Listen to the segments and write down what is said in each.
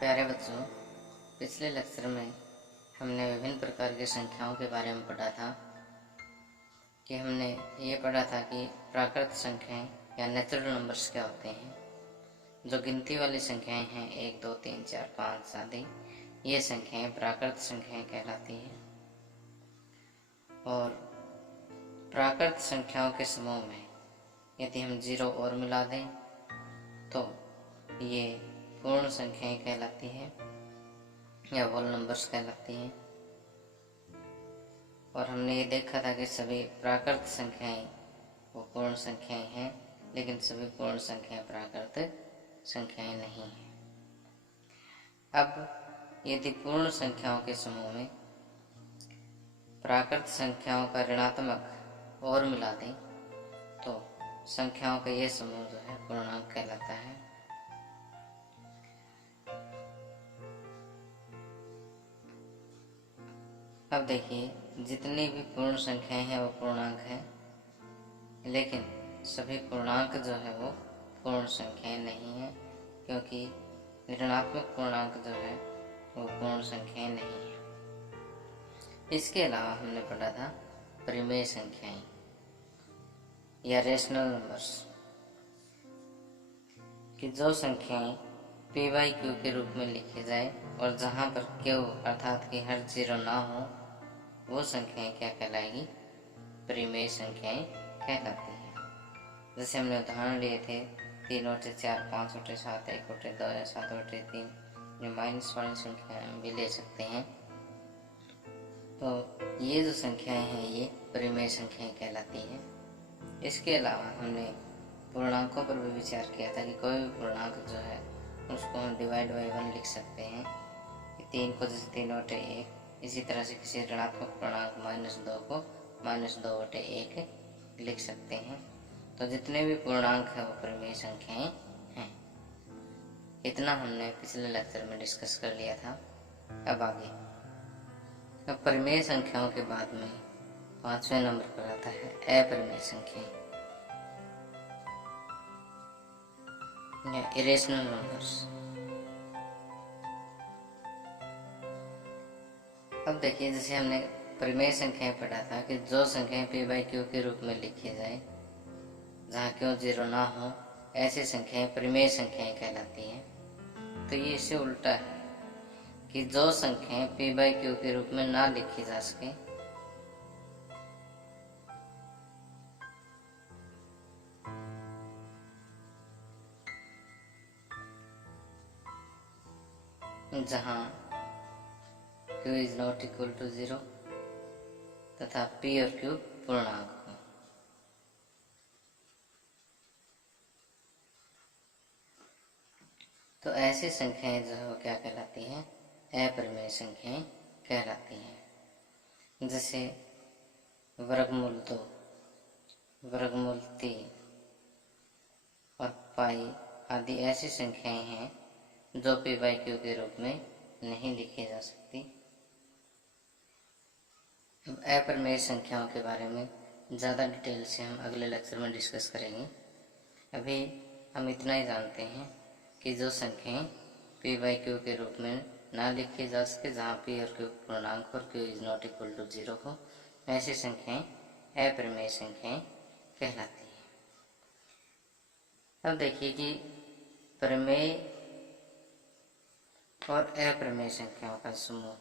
प्यारे बच्चों, पिछले लेक्चर में हमने विभिन्न प्रकार की संख्याओं के बारे में पढ़ा था कि हमने ये पढ़ा था कि प्राकृत संख्याएं या नेचुरल नंबर्स क्या होते हैं। जो गिनती वाली संख्याएं हैं 1, 2, 3, 4, 5 आदि, ये संख्याएं प्राकृत संख्याएं कहलाती हैं। और प्राकृत संख्याओं के समूह में यदि हम 0 और मिला दें तो ये पूर्ण संख्याएं कहलाती हैं या होल नंबर्स कहलाती हैं। और हमने ये देखा था कि सभी प्राकृत संख्याएं वो पूर्ण संख्याएं हैं, लेकिन सभी पूर्ण संख्याएं प्राकृत संख्याएं नहीं हैं। अब यदि पूर्ण संख्याओं के समूह में प्राकृत संख्याओं का ऋणात्मक और मिला दें तो संख्याओं का ये समूह जो है पूर्णांक कहलाता है। अब देखिए, जितनी भी पूर्ण संख्याएं हैं वो पूर्णांक हैं, लेकिन सभी पूर्णांक जो है वो पूर्ण संख्याएं नहीं हैं, क्योंकि ऋणात्मक पूर्णांक जो है वो पूर्ण संख्याएं नहीं है। इसके अलावा हमने पढ़ा था परिमेय संख्याएं या रेशनल नंबर्स, कि जो संख्याएं p/q के रूप में लिखी जाए और जहां पर q अर्थात कि हर 0 ना हो, वो संख्याएं क्या कहलाएगी? परिमेय संख्याएं कहलाती हैं। जैसे हमने उदाहरण लिए थे 3 बटे 4, 5 बटे 7, 1 बटे 2 या 7 बटे 3, जो माइनस वाली संख्याएं भी ले सकते हैं। तो ये जो संख्याएं हैं ये परिमेय संख्याएं कहलाती हैं। इसके अलावा हमने पूर्णांकों पर भी विचार किया था कि कोई भी पूर्णांक जो है उसको हम डिवाइड बाई 1 लिख सकते हैं। 3 को जैसे 3 बटे 1, इसी तरह से किसी ऋणात्मक पूर्णांक -2 को -2 बटे 1 लिख सकते हैं। तो जितने भी पूर्णांक हैं वो परिमेय संख्याएं हैं। इतना हमने पिछले लेक्चर में डिस्कस कर लिया था। अब आगे, अब परिमेय संख्याओं के बाद में 5वें नंबर पर आता है अपरिमेय संख्याएं या इरेशनल नंबर्स। अब देखिए, जैसे हमने परिमेय संख्याएं पढ़ा था कि जो संख्याएं p/q के रूप में लिखी जाए जहाँ q 0 ना हो, ऐसी संख्याएं परिमेय संख्याएं कहलाती हैं। तो ये इससे उल्टा है कि जो संख्याएं p/q के रूप में ना लिखी जा सके, जहाँ q is not equal to 0 तथा p और q पूर्णांक हो, तो ऐसी संख्याएं जो है वो क्या कहलाती हैं? अपरिमेय संख्याएं कहलाती हैं। जैसे वर्गमूल 2, वर्गमूल 3 और पाई आदि ऐसी संख्याएं हैं जो p/q के रूप में नहीं लिखी जा सकती। अब अपरिमेय संख्याओं के बारे में ज़्यादा डिटेल से हम अगले लेक्चर में डिस्कस करेंगे। अभी हम इतना ही जानते हैं कि जो संख्याएं p/q के रूप में ना लिखी जा सके, जहाँ p और q पूर्णांक और q is not equal to 0 हो, ऐसी संख्याएं अपरिमेय संख्याएं कहलाती हैं। अब देखिए कि परिमेय और अपरिमेय संख्याओं का समूह,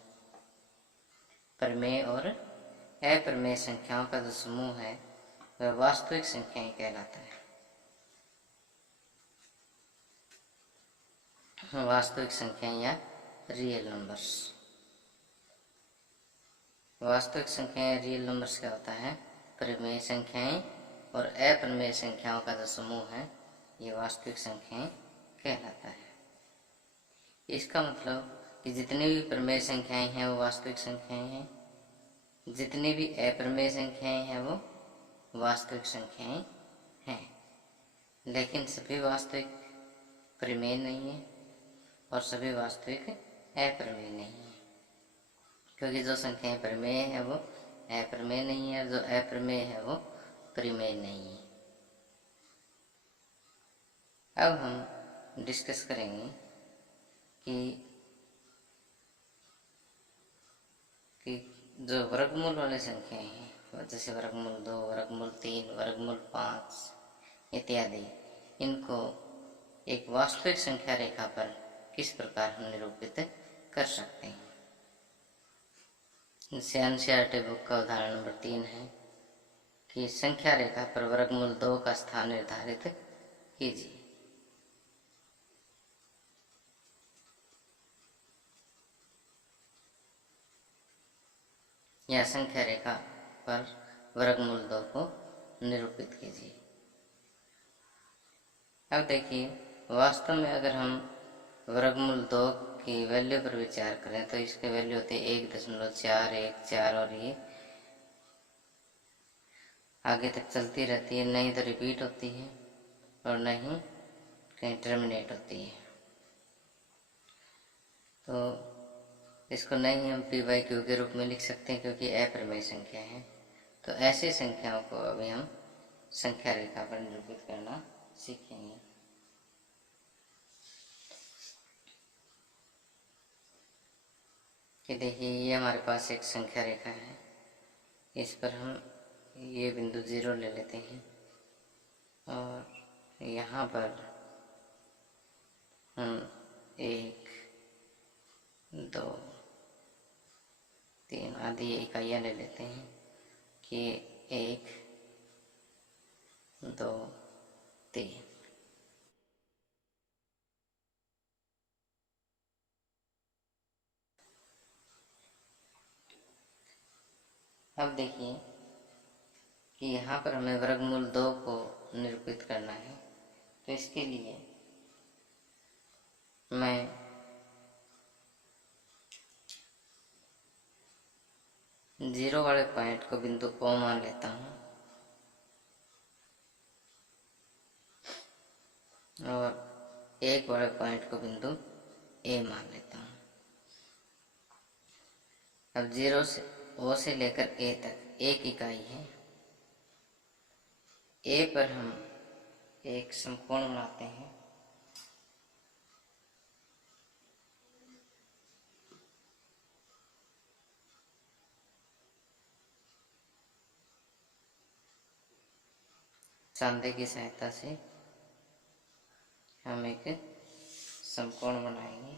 परिमेय और अपरिमेय संख्याओं का जो समूह है वह वास्तविक संख्याएं कहलाता है। वास्तविक संख्याएं या रियल नंबर्स। वास्तविक संख्याएं रियल नंबर्स क्या होता है? परिमेय संख्याएं और अपरिमेय संख्याओं का जो समूह है ये वास्तविक संख्याएं कहलाता है। इसका मतलब कि जितनी भी परिमेय संख्याएं हैं वो वास्तविक संख्याएं हैं, जितनी भी अपरिमेय संख्याएं हैं वो वास्तविक संख्याएं हैं, लेकिन सभी वास्तविक परिमेय नहीं है और सभी वास्तविक अपरिमेय नहीं है, क्योंकि जो संख्याएं परिमेय है वो अपरिमेय नहीं है और जो अपरिमेय है वो परिमेय नहीं है। अब हम डिस्कस करेंगे कि कि जो वर्गमूल वाली संख्याएं हैं, जैसे वर्गमूल 2, वर्गमूल 3, वर्गमूल 5 इत्यादि, इनको एक वास्तविक संख्या रेखा पर किस प्रकार हम निरूपित कर सकते हैं। जैसे एनसीईआरटी बुक का उदाहरण नंबर 3 है कि संख्या रेखा पर वर्गमूल 2 का स्थान निर्धारित कीजिए। या संख्या रेखा पर वर्गमूल 2 को निरूपित कीजिए। अब देखिए, वास्तव में अगर हम वर्गमूल 2 की वैल्यू पर विचार करें तो इसके वैल्यू होती है 1.414 और ये आगे तक चलती रहती है, नहीं तो रिपीट होती है और नहीं कहीं टर्मिनेट होती है। तो इसको नहीं हम पी बाई क्यू के रूप में लिख सकते हैं क्योंकि अप्रमेय संख्या है। तो ऐसी संख्याओं को अभी हम संख्या रेखा पर निरूपित करना सीखेंगे। कि देखिए, ये हमारे पास एक संख्या रेखा है, इस पर हम ये बिंदु 0 ले लेते हैं और यहाँ पर हम 1, 2, 3 आदि इकाइयाँ ले लेते हैं कि 1, 2, 3। अब देखिए कि यहाँ पर हमें वर्गमूल 2 को निरूपित करना है। तो इसके लिए मैं जीरो वाले पॉइंट को बिंदु O मान लेता हूँ और 1 वाले पॉइंट को बिंदु A मान लेता हूँ। अब 0 से O से लेकर A तक एक इकाई है। A पर हम एक समकोण बनाते हैं। सांधे की सहायता से हम एक समकोण बनाएंगे।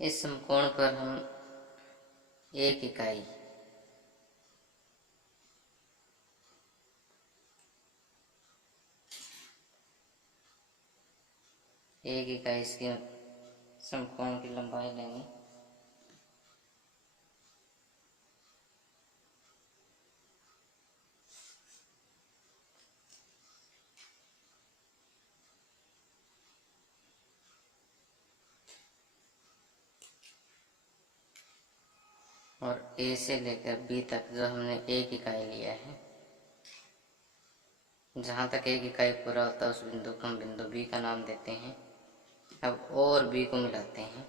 इस समकोण पर हम एक इकाई इसकी समकोण की लंबाई लेंगे। और A से लेकर B तक जो हमने एक इकाई लिया है, जहाँ तक एक इकाई पूरा होता है उस बिंदु को हम बिंदु B का नाम देते हैं। अब O और B को मिलाते हैं।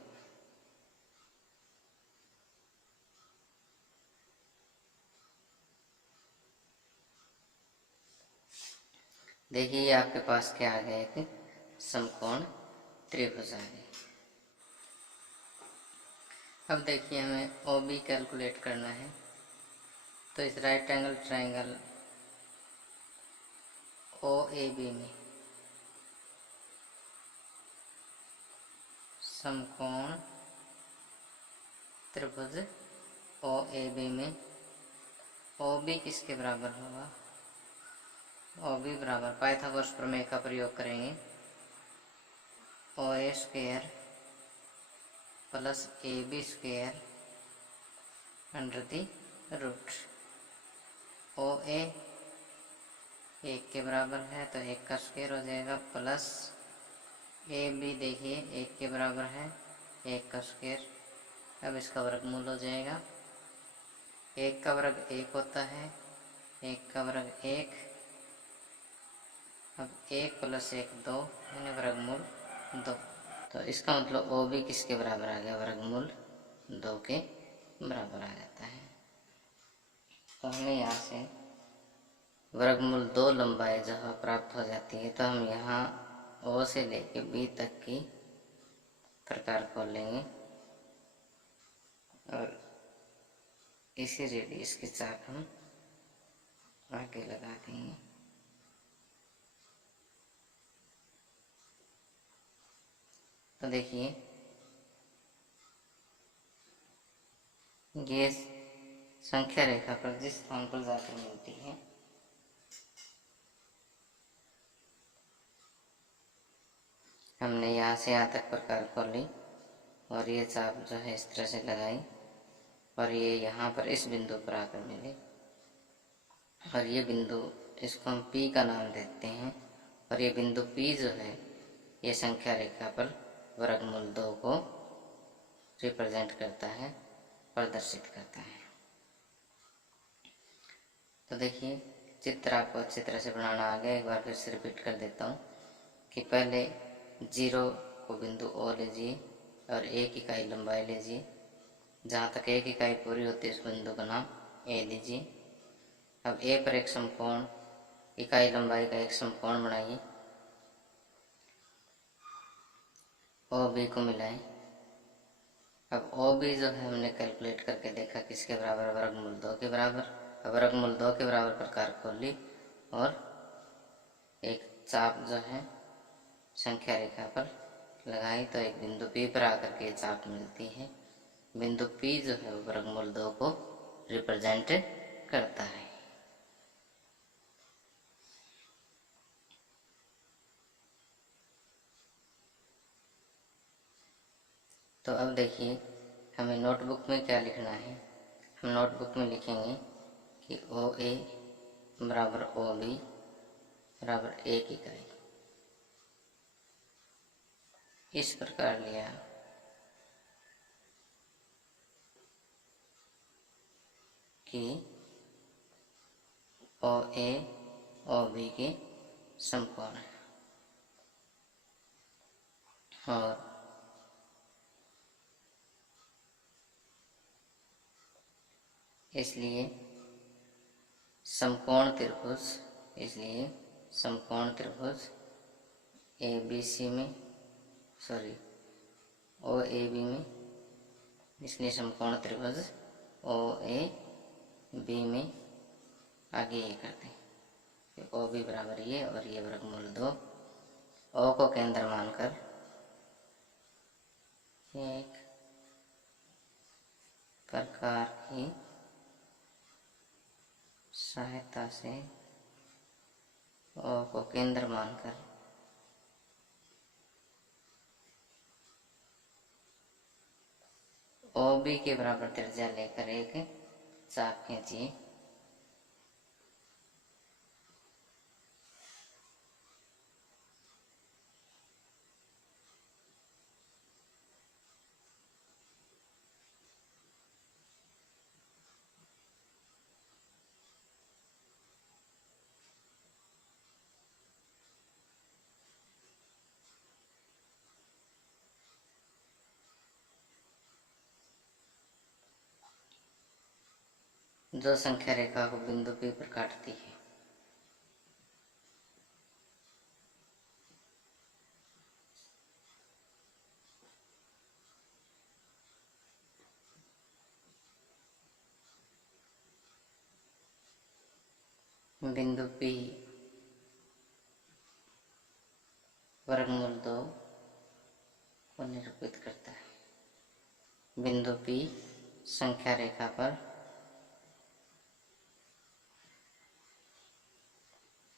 देखिए, ये आपके पास क्या आ गया, एक समकोण त्रिभुज आ गया। अब देखिए, हमें OB कैलकुलेट करना है। तो इस राइट एंगल ट्रायंगल OAB में समकोण त्रिभुज OAB में OB किसके बराबर होगा? OB बराबर पाइथागोरस प्रमेय का प्रयोग करेंगे। OA square plus AB square under the root. OA 1 के बराबर है तो 1 का स्क्वायर हो जाएगा, प्लस AB देखिए 1 के बराबर है, 1 का स्क्वायर। अब इसका वर्गमूल हो जाएगा। 1 का वर्ग 1 होता है, 1 का वर्ग 1। अब 1 प्लस 1 2 यानी वर्गमूल 2। तो इसका मतलब OB किसके बराबर आ गया? वर्गमूल 2 के बराबर आ जाता है। तो हमें यहाँ से वर्गमूल 2 लंबाई जब प्राप्त हो जाती है तो हम यहाँ ओ से लेके बी तक की प्रकार खोल लेंगे और इसी रेडियस के चाप हम आगे लगा देंगे। तो देखिए ये संख्या रेखा पर जिस स्थान पर जाकर मिलती है हमने यहाँ से यहाँ तक प्रकार खोली और ये चाप जो है इस तरह से लगाई और ये यहाँ पर इस बिंदु पर आकर मिले और ये बिंदु, इसको हम P का नाम देते हैं और ये बिंदु P जो है ये संख्या रेखा पर वर्गमूल 2 को रिप्रेजेंट करता है, प्रदर्शित करता है। तो देखिए चित्र आपको अच्छी तरह से बनाना आ गया। एक बार फिर से रिपीट कर देता हूँ कि पहले 0 को बिंदु O लीजिए और 1 इकाई लंबाई लीजिए। जहाँ तक 1 इकाई पूरी होती है उस बिंदु का नाम A लीजिए। अब A पर एक समकोण, इकाई लंबाई का एक समकोण बनाइए। OB को मिलाएं। अब OB जो है हमने कैलकुलेट करके देखा किसके बराबर, वर्गमूल 2 के बराबर। वर्गमूल 2 के बराबर प्रकार खोल ली और एक चाप जो है संख्या रेखा पर लगाई तो एक बिंदु P पर आकर के चाप मिलती है। बिंदु P जो है वो वर्गमूल 2 को रिप्रेजेंट करता है। तो अब देखिए हमें नोटबुक में क्या लिखना है। हम नोटबुक में लिखेंगे कि OA बराबर OB बराबर 1 इकाई। इस प्रकार लिया कि OA OB के समकोण है और इसलिए समकोण त्रिभुज ABC में OAB में, इसलिए समकोण त्रिभुज OAB में आगे ये करते हैं OB बराबर ये और ये वर्गमूल 2। O को केंद्र मानकर एक प्रकार की सहायता से O को केंद्र मानकर OB के बराबर त्रिज्या लेकर एक चाप खींचिए। जो संख्या रेखा को बिंदु P पर काटती है। बिंदु P वर्गमूल 2 को निरूपित करता है। बिंदु P संख्या रेखा पर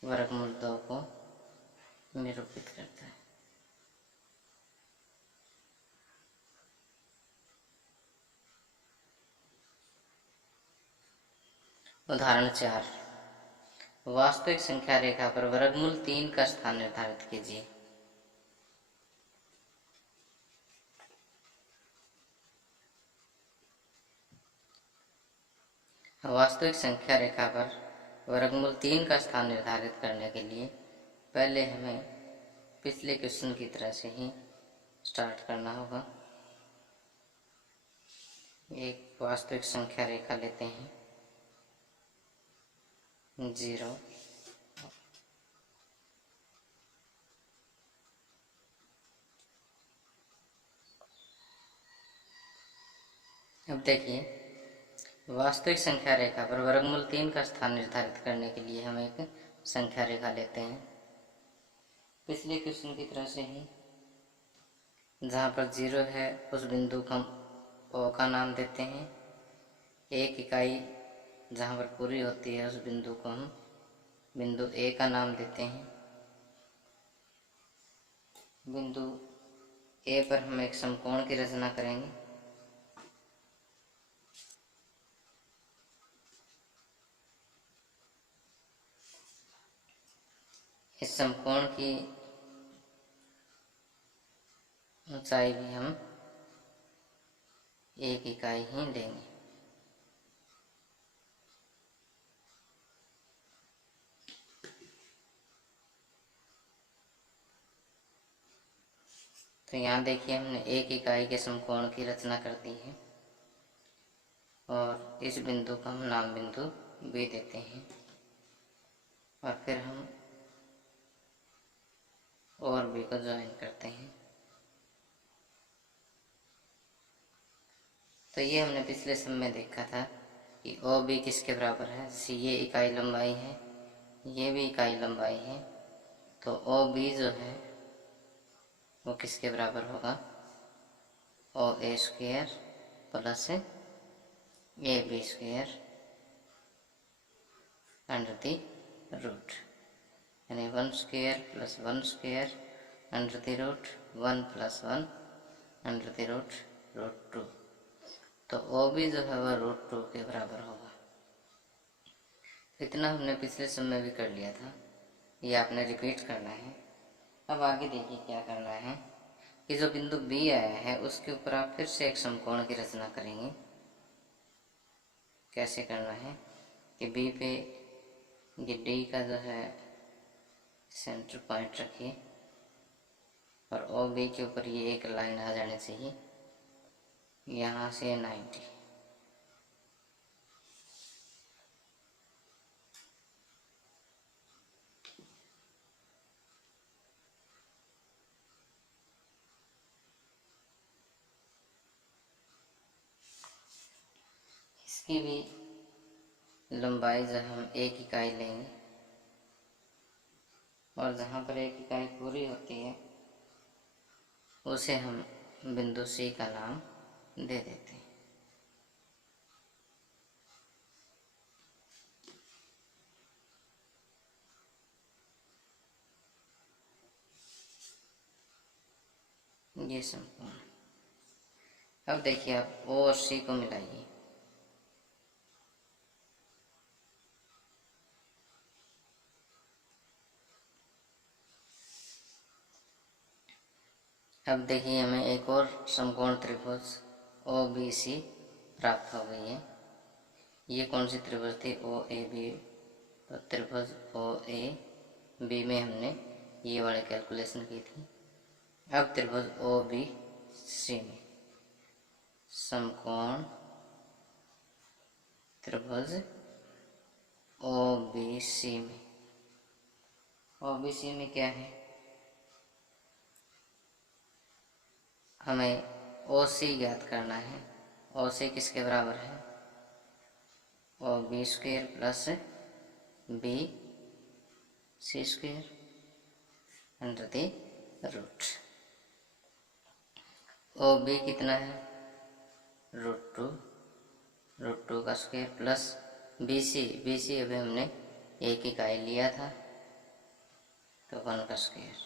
वर्गमूल 2 को निरूपित करता है। उदाहरण 4, वास्तविक संख्या रेखा पर वर्गमूल 3 का स्थान निर्धारित कीजिए। वास्तविक संख्या रेखा पर वर्गमूल 3 का स्थान निर्धारित करने के लिए पहले हमें पिछले क्वेश्चन की तरह से ही स्टार्ट करना होगा। एक वास्तविक संख्या रेखा लेते हैं 0 अब देखिए, वास्तविक संख्या रेखा पर वर्गमूल 3 का स्थान निर्धारित करने के लिए हम एक संख्या रेखा लेते हैं। पिछले क्वेश्चन की तरह से ही जहाँ पर 0 है उस बिंदु को हम ओ का नाम देते हैं। 1 इकाई जहाँ पर पूरी होती है उस बिंदु को हम बिंदु ए का नाम देते हैं। बिंदु ए पर हम एक समकोण की रचना करेंगे। इस समकोण की ऊंचाई भी हम 1 इकाई ही लेंगे। तो यहाँ देखिए, हमने 1 इकाई के समकोण की रचना कर दी है और इस बिंदु का हम नाम बिंदु बी देते हैं। और फिर हम और बी को ज्वाइन करते हैं। तो ये हमने पिछले सम में देखा था कि ओ बी किसके बराबर है। जैसे ये इकाई लंबाई है, ये भी इकाई लंबाई है, तो ओ बी जो है वो किसके बराबर होगा, O A square plus A B square under the root, यानी 1 square plus 1 square under the root 1 plus 1 under the root 2। तो ओ बी जो है वह रूट 2 के बराबर होगा। इतना हमने पिछले सम में भी कर लिया था, ये आपने रिपीट करना है। अब आगे देखिए क्या करना है कि जो बिंदु बी आया है उसके ऊपर आप फिर से एक समकोण की रचना करेंगे। कैसे करना है कि बी पे ये डी का जो है सेंटर पॉइंट रखिए और ओ बी के ऊपर ये एक लाइन आ जानी चाहिए, यहाँ से 90। इसकी भी लंबाई जो हम 1 इकाई लेंगे और जहाँ पर 1 इकाई पूरी होती है उसे हम बिंदु सी का नाम दे देते हैं। ये समकोण। अब देखिए, आप ओ और सी को मिलाइए। अब देखिए, हमें एक और समकोण त्रिभुज ओ बी सी प्राप्त हो गई है। ये कौन सी त्रिभुज थी, ओ ए बी। तो त्रिभुज ओ ए बी में हमने ये वाले कैलकुलेशन की थी। अब त्रिभुज ओ बी सी में समकोण त्रिभुज ओ बी सी में, ओ बी सी में क्या है, हमें ओ सी ज्ञात करना है। ओ सी किसके बराबर है, O B square plus B C square under the root. O B कितना है, रूट टू का स्क्वायर प्लस बी सी अभी हमने 1 इकाई लिया था तो 1 का स्क्वायर।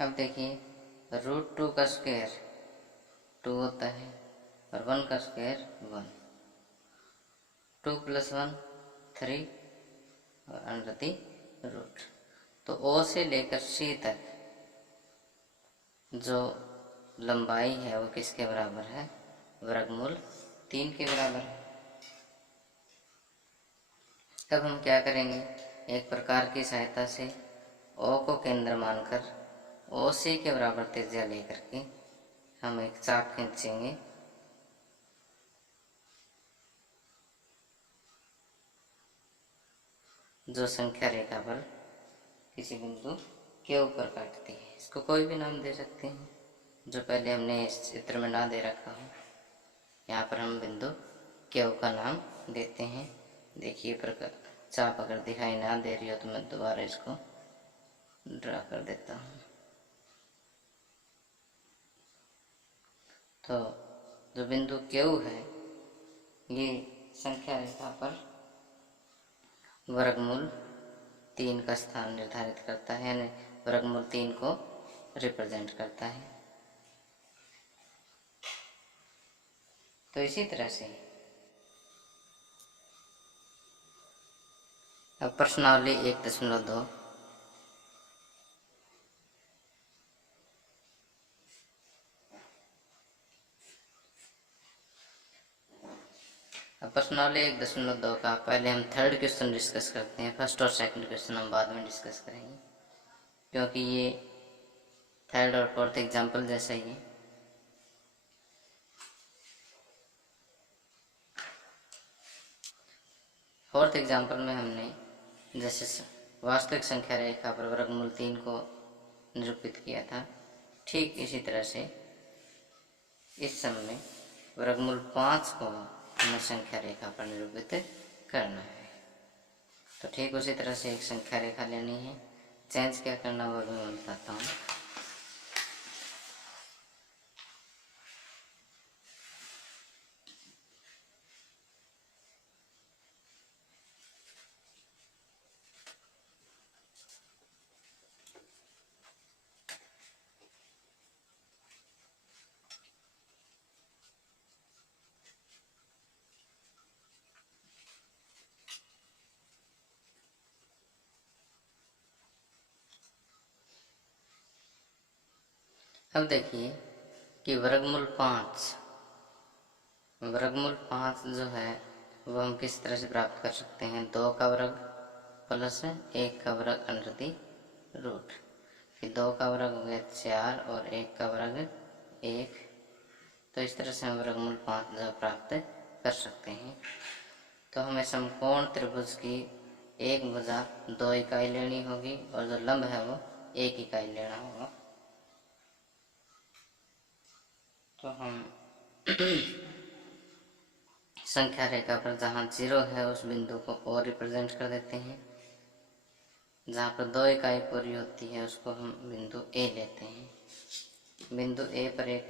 अब देखिए, रूट 2 का स्क्वायर 2 होता है और 1 का स्क्वायर 1, 2 प्लस 1 3 और अंडर द रूट। तो ओ से लेकर सी तक जो लंबाई है वो किसके बराबर है, वर्गमूल 3 के बराबर है। अब हम क्या करेंगे, एक प्रकार की सहायता से ओ को केंद्र मानकर ओ सी के बराबर त्रिज्या लेकर के हम एक चाप खींचेंगे। जो संख्या रेखा पर किसी बिंदु के ऊपर काटती है, इसको कोई भी नाम दे सकते हैं। जो पहले हमने इस चित्र में ना दे रखा हो। यहाँ पर हम बिंदु क्यू का नाम देते हैं। देखिए प्रकार चाप अगर दिखाई ना दे रही हो तो मैं दोबारा इसको ड्रा कर देता हूँ। तो जो बिंदु क्यू है ये संख्या रेखा पर वर्गमूल 3 का स्थान निर्धारित करता है, यानी वर्गमूल 3 को रिप्रेजेंट करता है। तो इसी तरह से अब प्रश्नावली 1.2 प्रश्नावली 1.2 का पहले हम थर्ड क्वेश्चन डिस्कस करते हैं। फर्स्ट और सेकंड क्वेश्चन हम बाद में डिस्कस करेंगे, क्योंकि ये थर्ड और फोर्थ एग्जाम्पल जैसा ही है। फोर्थ एग्जाम्पल में हमने जैसे वास्तविक संख्या रेखा पर वर्गमूल 3 को निरूपित किया था, ठीक इसी तरह से इस सम में वर्गमूल 5 को हमें संख्या रेखा पर निरूपित करना है। तो ठीक उसी तरह से एक संख्या रेखा लेनी है। चेंज क्या करना वो भी मैं बताता हूँ। अब देखिए कि वर्गमूल 5 जो है वो हम किस तरह से प्राप्त कर सकते हैं। 2 का वर्ग प्लस 1 का वर्ग अंडर दी रूट, फिर 2 का वर्ग हो गया 4 और 1 का वर्ग 1। तो इस तरह से हम वर्गमूल 5 जो प्राप्त कर सकते हैं। तो हमें समकोण त्रिभुज की एक भुजा 2 इकाई लेनी होगी और जो लंब है वो 1 इकाई लेना होगा। तो हम संख्या रेखा पर जहाँ 0 है उस बिंदु को ओ रिप्रेजेंट कर देते हैं। जहाँ पर 2 इकाई पूरी होती है उसको हम बिंदु ए लेते हैं। बिंदु ए पर एक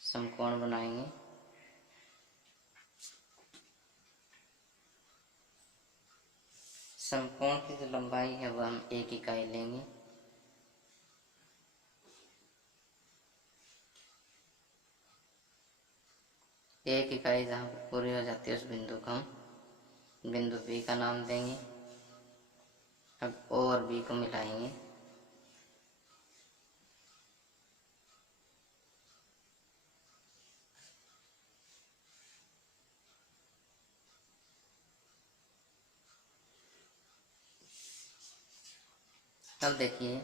समकोण बनाएंगे। समकोण की जो लंबाई है वह हम 1 इकाई लेंगे। एक इकाई जहाँ पर पूरी हो जाती है उस बिंदु को हम बिंदु बी का नाम देंगे। अब ओ और बी को मिलाएंगे। अब देखिए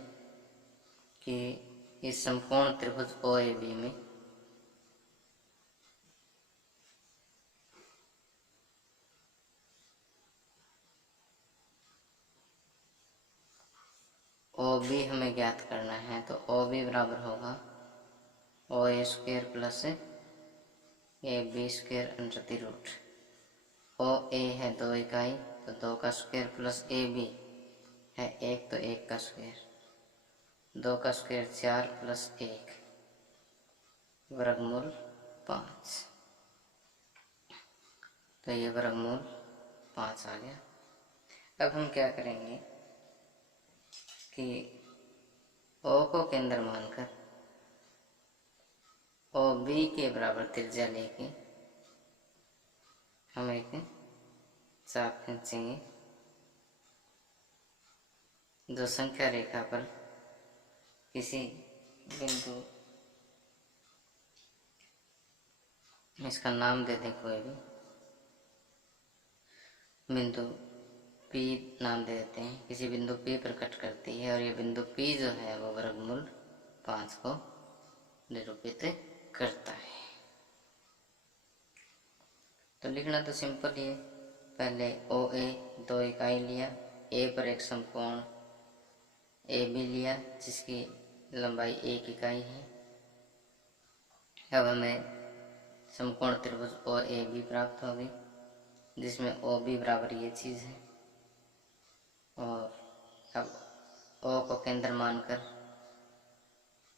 कि इस समकोण त्रिभुज ओ ए बी में ओ बी हमें ज्ञात करना है। तो ओ बी बराबर होगा O A square plus A B square under the root. O A है 2 इकाई तो 2 का स्क्वायर प्लस ए बी है 1 तो 1 का स्क्वायर, 2 का स्क्वायर 4 प्लस 1 वर्गमूल 5। तो ये वर्गमूल 5 आ गया। अब हम क्या करेंगे कि ओ को केंद्र मानकर ओ बी के बराबर त्रिज्या लेके हम एक चाप खींचेंगे जो संख्या रेखा पर किसी बिंदु, इसका नाम दे दें कोई भी बिंदु P नाम दे देते हैं, किसी बिंदु P पर कट करती है और ये बिंदु P जो है वो वर्गमूल 5 को निरूपित करता है। तो लिखना तो सिंपल ही है। पहले ओ ए 2 इकाई लिया, ए पर एक समकोण ए बी लिया जिसकी लंबाई 1 इकाई है। अब हमें समकोण त्रिभुज ओ ए बी प्राप्त होगी, जिसमें ओ बी बराबर ये चीज़ है। और अब ओ को केंद्र मानकर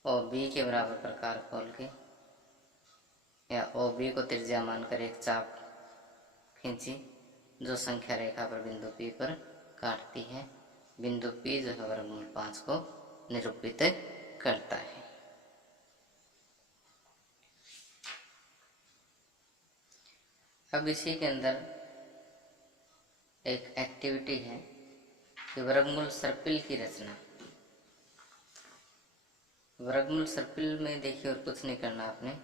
ओ बी के बराबर प्रकार खोल के या ओ बी को त्रिज्या मानकर एक चाप खींची, जो संख्या रेखा पर बिंदु P पर काटती है। बिंदु P जो है वर्गमूल 5 को निरूपित करता है। अब इसी के अंदर एक एक्टिविटी है कि वर्गमूल सर्पिल की रचना। वर्गमूल सर्पिल में देखिए, और कुछ नहीं करना आपने।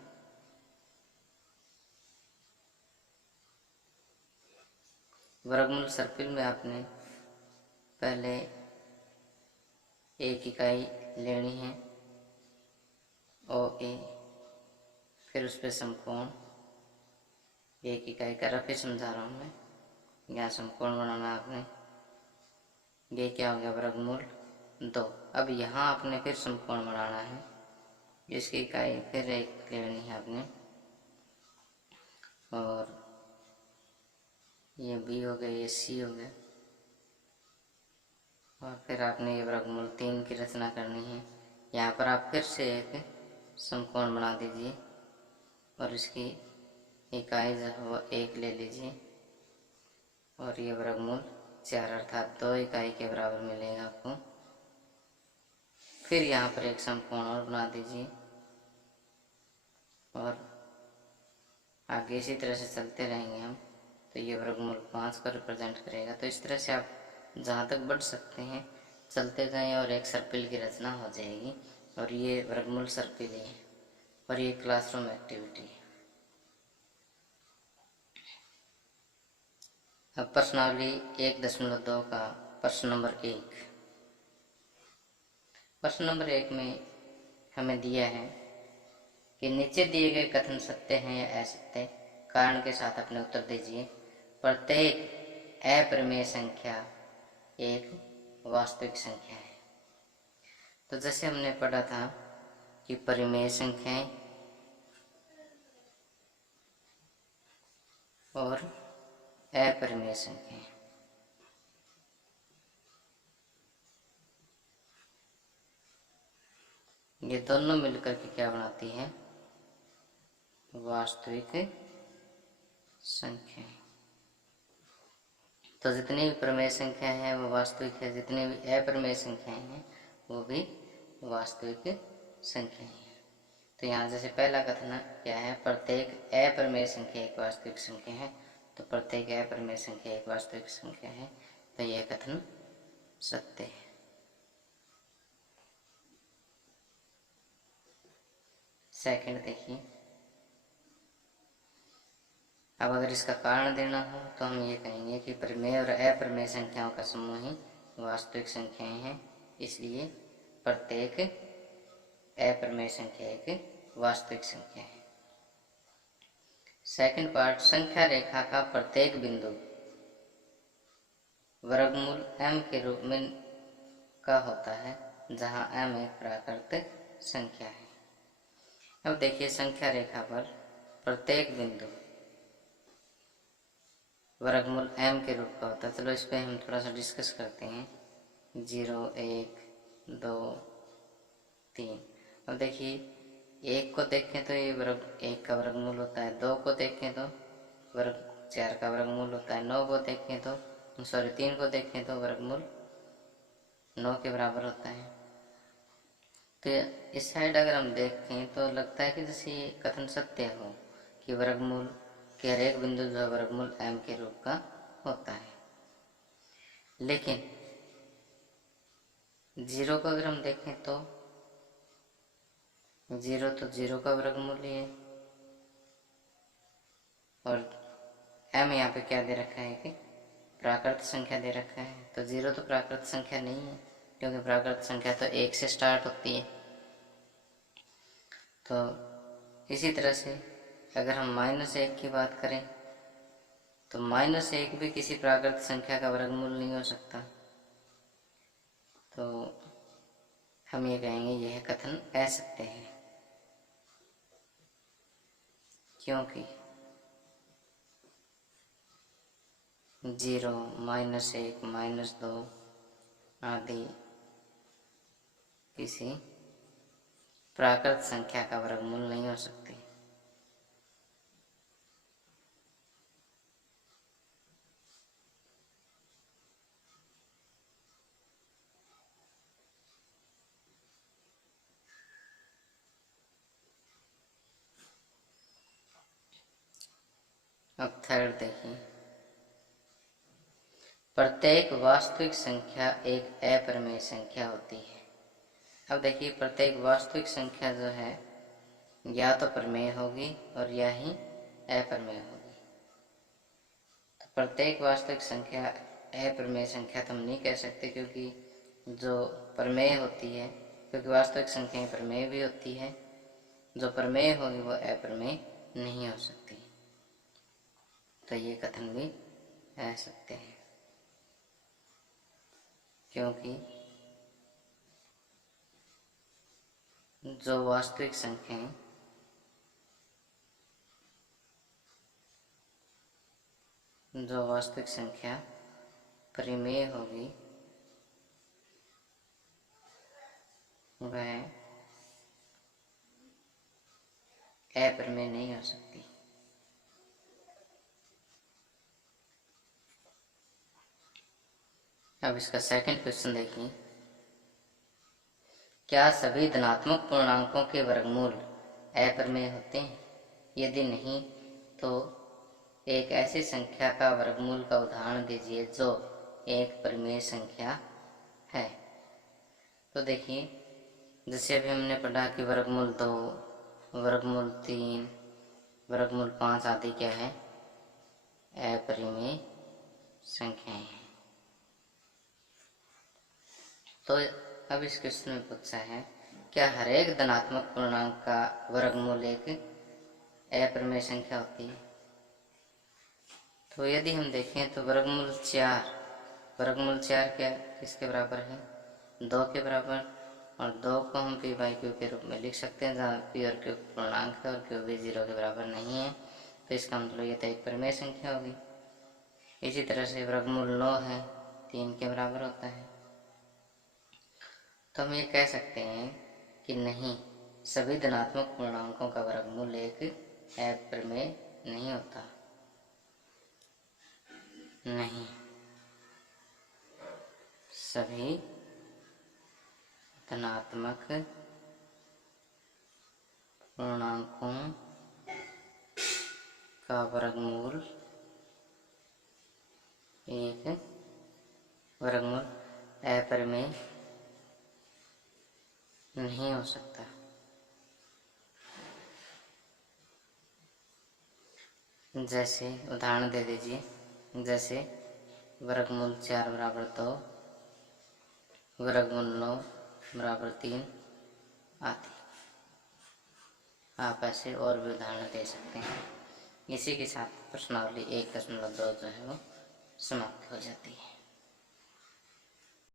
वर्गमूल सर्पिल में आपने पहले एक इकाई लेनी है ओ ए, फिर उस पर समकोण एक इकाई का रफ ही समझा रहा हूँ मैं। यहाँ समकोण बनाना आपने। ये क्या हो गया, वर्गमूल 2। अब यहाँ आपने फिर समकोण बनाना है, जिसकी इकाई फिर एक लेनी है आपने, और ये बी हो गया, ये सी हो गया, और फिर आपने ये वर्गमूल 3 की रचना करनी है। यहाँ पर आप फिर से एक समकोण बना दीजिए और इसकी इकाई जो है वो 1 ले लीजिए, और ये वर्गमूल 4 अर्थात 2 इकाई के बराबर मिलेगा आपको। फिर यहाँ पर एक समकोण और बना दीजिए, और आगे इसी तरह से चलते रहेंगे हम। तो ये वर्गमूल 5 को रिप्रेजेंट करेगा। तो इस तरह से आप जहाँ तक बढ़ सकते हैं चलते जाएं और एक सर्पिल की रचना हो जाएगी। और ये वर्गमूल सर्पिल है, और ये क्लासरूम एक्टिविटी है। अब प्रश्नावली 1.2 का प्रश्न नंबर 1। प्रश्न नंबर 1 में हमें दिया है कि नीचे दिए गए कथन सत्य हैं या असत्य, कारण के साथ अपने उत्तर दीजिए। प्रत्येक अप्रमेय संख्या एक वास्तविक संख्या है। तो जैसे हमने पढ़ा था कि परिमेय संख्याएं और अपरिमेय संख्याएं, ये दोनों मिलकर के क्या बनाती है, वास्तविक संख्याएं। तो जितनी भी प्रमेय संख्या है वो वास्तविक है, जितनी भी अप्रमेय संख्याएं हैं वो भी वास्तविक संख्याएं हैं। तो यहाँ जैसे पहला कथन क्या है, प्रत्येक अप्रमेय संख्या एक वास्तविक संख्या है। तो प्रत्येक अप्रमेय संख्या एक वास्तविक संख्या है, तो यह कथन सत्य है। सेकंड देखिए, अब अगर इसका कारण देना हो तो हम ये कहेंगे कि प्रमेय और अप्रमेय संख्याओं का समूह ही वास्तविक संख्याएं हैं, इसलिए प्रत्येक अप्रमेय संख्या एक वास्तविक संख्या है। सेकंड पार्ट, संख्या रेखा का प्रत्येक बिंदु वर्गमूल m के रूप में का होता है, जहां m एक प्राकृत संख्या है। अब देखिए, संख्या रेखा पर प्रत्येक बिंदु वर्गमूल m के रूप का होता है। चलो इस पे हम थोड़ा सा डिस्कस करते हैं। 0, 1, 2, 3। अब देखिए, 1 को देखें तो ये वर्ग 1 का वर्गमूल होता है, 2 को देखें तो वर्ग 4 का वर्गमूल होता है, 9 को देखें तो 3 को देखें तो वर्गमूल 9 के बराबर होता है। तो इस साइड अगर हम देखें तो लगता है कि जैसे ये कथन सत्य हो कि वर्गमूल के हर एक बिंदु जो है वर्गमूल m के रूप का होता है। लेकिन 0 को अगर हम देखें तो 0 तो 0 का वर्गमूल ही है, और m यहाँ पे क्या दे रखा है कि प्राकृत संख्या दे रखा है। तो 0 तो प्राकृत संख्या नहीं है, क्योंकि प्राकृत संख्या तो 1 से स्टार्ट होती है। तो इसी तरह से अगर हम -1 की बात करें तो -1 भी किसी प्राकृत संख्या का वर्गमूल नहीं हो सकता। तो हम ये कहेंगे यह कथन असत्य है, क्योंकि 0, -1, -2 आदि किसी प्राकृत संख्या का वर्गमूल नहीं हो सकती। अब थर्ड देखिए, प्रत्येक वास्तविक संख्या एक अप्रमेय संख्या होती है। अब देखिए, प्रत्येक वास्तविक संख्या जो है या तो प्रमेय होगी और या ही अप्रमेय होगी। तो प्रत्येक वास्तविक संख्या अप्रमेय संख्या तो हम नहीं कह सकते, क्योंकि जो प्रमेय होती है, क्योंकि वास्तविक संख्याएं प्रमेय भी होती है, जो प्रमेय होगी वो अप्रमेय नहीं हो सकती। तो ये कथन भी असत्य है, क्योंकि जो वास्तविक संख्याएं परिमेय होगी वह अप्रमेय नहीं हो सकती। अब इसका सेकंड क्वेश्चन देखिए, क्या सभी धनात्मक पूर्णांकों के वर्गमूल अप्रमेय होते हैं? यदि नहीं, तो एक ऐसी संख्या का वर्गमूल का उदाहरण दीजिए जो एक परिमेय संख्या है। तो देखिए, जैसे अभी हमने पढ़ा कि वर्गमूल 2, वर्गमूल 3, वर्गमूल 5 आदि क्या है? अपरिमेय संख्याएं हैं। तो अब इस क्वेश्चन में पूछा है, क्या हर एक धनात्मक पूर्णांक का वर्गमूल एक अप्रमेय संख्या होती है? तो यदि हम देखें तो वर्गमूल 4 क्या किसके बराबर है? 2 के बराबर। और 2 को हम p/q के रूप में लिख सकते हैं, जहाँ p और q पूर्णांक है और q भी 0 के बराबर नहीं है। तो इसका मतलब ये तो एक परिमेय संख्या होगी। इसी तरह से वर्गमूल 9 है, 3 के बराबर होता है। तो हम ये कह सकते हैं कि नहीं, सभी धनात्मक पूर्णांकों का वर्गमूल एक अप्रमेय नहीं होता। नहीं, सभी धनात्मक पूर्णांकों का वर्गमूल एक वर्गमूल अप्रमेय नहीं हो सकता। जैसे उदाहरण दे दीजिए, जैसे वर्गमूल 4 बराबर 2, वर्गमूल 9 बराबर 3 आदि। आप ऐसे और भी उदाहरण दे सकते हैं। इसी के साथ प्रश्नावली 1.2 जो है वो समाप्त हो जाती है।